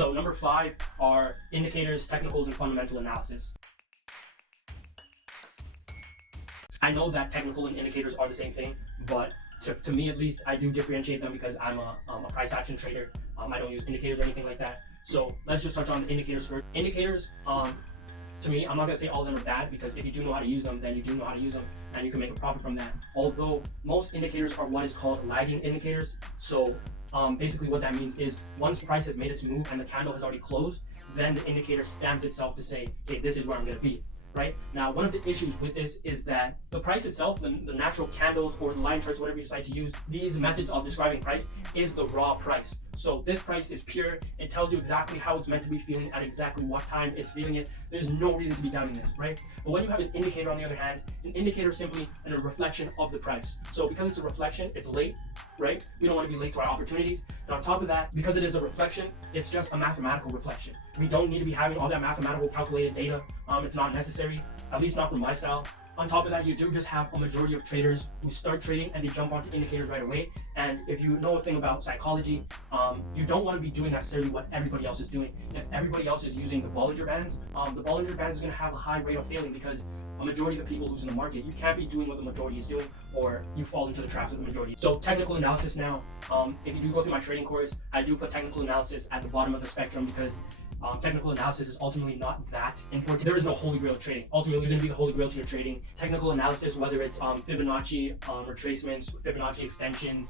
So number 5 are indicators, technicals, and fundamental analysis. I know that technical and indicators are the same thing, but to me at least, I do differentiate them because I'm a price action trader. I don't use indicators or anything like that. So let's just touch on the indicators first. Indicators, to me, I'm not gonna say all of them are bad, because if you do know how to use them, then you do know how to use them and you can make a profit from that. Although most indicators are what is called lagging indicators. So basically what that means is once price has made its move and the candle has already closed, then the indicator stamps itself to say, okay, this is where I'm gonna be. Right? Now, one of the issues with this is that the price itself, the natural candles or the line charts, whatever you decide to use, these methods of describing price is the raw price. So this price is pure. It tells you exactly how it's meant to be feeling at exactly what time it's feeling it. There's no reason to be doubting this, right? But when you have an indicator, on the other hand, an indicator is simply a reflection of the price. So because it's a reflection, it's late, right? We don't want to be late to our opportunities. And on top of that, because it is a reflection, it's just a mathematical reflection. We don't need to be having all that mathematical calculated data. It's not necessary, at least not for my style. On top of that, you do just have a majority of traders who start trading and they jump onto indicators right away. And if you know a thing about psychology, you don't want to be doing necessarily what everybody else is doing. If everybody else is using the Bollinger Bands is going to have a high rate of failing, because a majority of the people who's in the market, you can't be doing what the majority is doing, or you fall into the traps of the majority. So technical analysis now, if you do go through my trading course, I do put technical analysis at the bottom of the spectrum, because technical analysis is ultimately not that important. There is no holy grail of trading. Ultimately, you're going to be the holy grail to your trading. Technical analysis, whether it's Fibonacci retracements, Fibonacci extensions,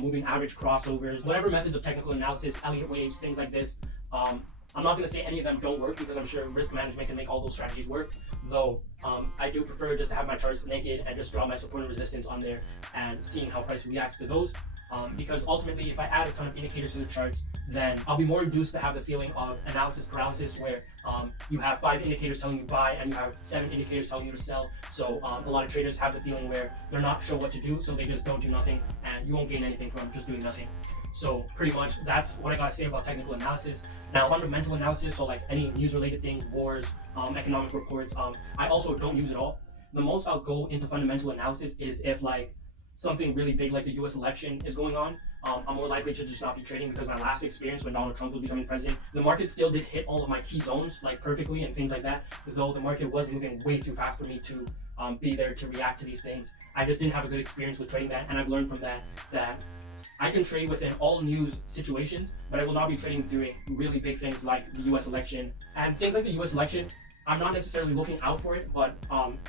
moving average crossovers, whatever methods of technical analysis, Elliott waves, things like this. I'm not going to say any of them don't work, because I'm sure risk management can make all those strategies work, though I do prefer just to have my charts naked and just draw my support and resistance on there and seeing how price reacts to those. Because ultimately, if I add a ton of indicators to the charts, then I'll be more induced to have the feeling of analysis paralysis, where you have 5 indicators telling you buy and you have 7 indicators telling you to sell. So a lot of traders have the feeling where they're not sure what to do, so they just don't do nothing, and you won't gain anything from just doing nothing. So pretty much that's what I gotta say about technical analysis. Now, fundamental analysis, so like any news-related things, wars, economic reports, I also don't use at all. The most I'll go into fundamental analysis is if like something really big like the US election is going on. I'm more likely to just not be trading, because my last experience when Donald Trump was becoming president, the market still did hit all of my key zones like perfectly and things like that, though the market was moving way too fast for me to be there to react to these things. I just didn't have a good experience with trading that, and I've learned from that I can trade within all news situations, but I will not be trading during really big things like the US election. And things like the US election, I'm not necessarily looking out for it, but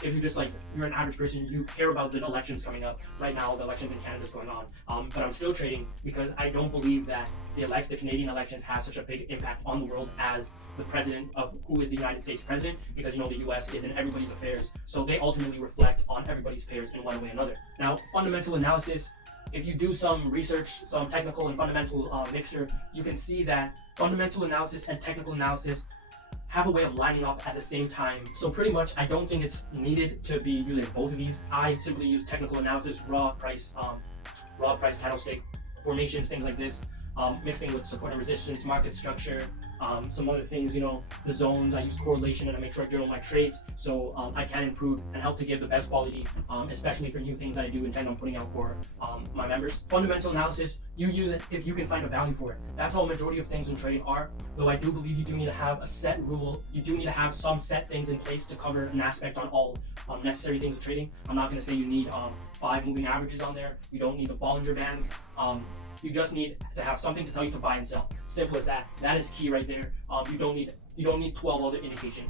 if you're just like, you're an average person, you hear about the elections coming up. Right now, the elections in Canada is going on. But I'm still trading, because I don't believe that the Canadian elections have such a big impact on the world as the president of who is the United States president, because you know the US is in everybody's affairs. So they ultimately reflect on everybody's affairs in one way or another. Now, fundamental analysis, if you do some research, some technical and fundamental mixture, you can see that fundamental analysis and technical analysis have a way of lining up at the same time. So pretty much, I don't think it's needed to be using both of these. I simply use technical analysis, raw price candlestick formations, things like this, mixing with support and resistance, market structure, some other things, you know, the zones. I use correlation, and I make sure I journal my trades, so I can improve and help to give the best quality, especially for new things that I do intend on putting out for my members. Fundamental analysis, you use it if you can find a value for it. That's how a majority of things in trading are, though I do believe you do need to have a set rule. You do need to have some set things in place to cover an aspect on all necessary things of trading. I'm not going to say you need 5 moving averages on there. You don't need the Bollinger Bands. You just need to have something to tell you to buy and sell. Simple as that. That is key right there. You don't need 12 other indications.